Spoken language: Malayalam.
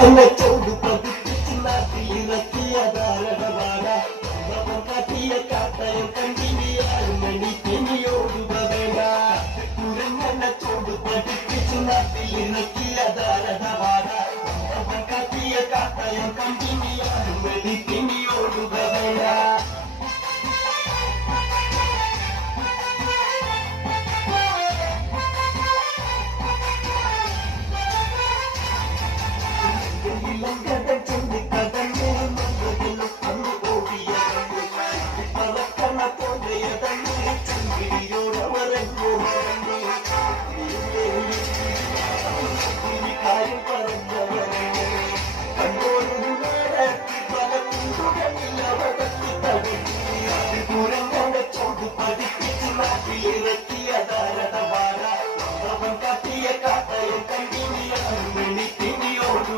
എന്നെ ചൂട് പതിപ്പിച്ച് നാട്ടിലിറക്കിയ ധാരണവാട കാട്ടിയ കാട്ടയം കണ്ടിനിയാരും മണി പിന്നിയോടുക വേണ്ട കുരങ്ങനെ ചൂട് പതിപ്പിച്ച് നാട്ടിലിറക്കിയ ധാരണവാട കാട്ടിയ കാട്ടയം കണ്ടിനിയാരും മണി പിന്നിയോടുക വേണ്ട Long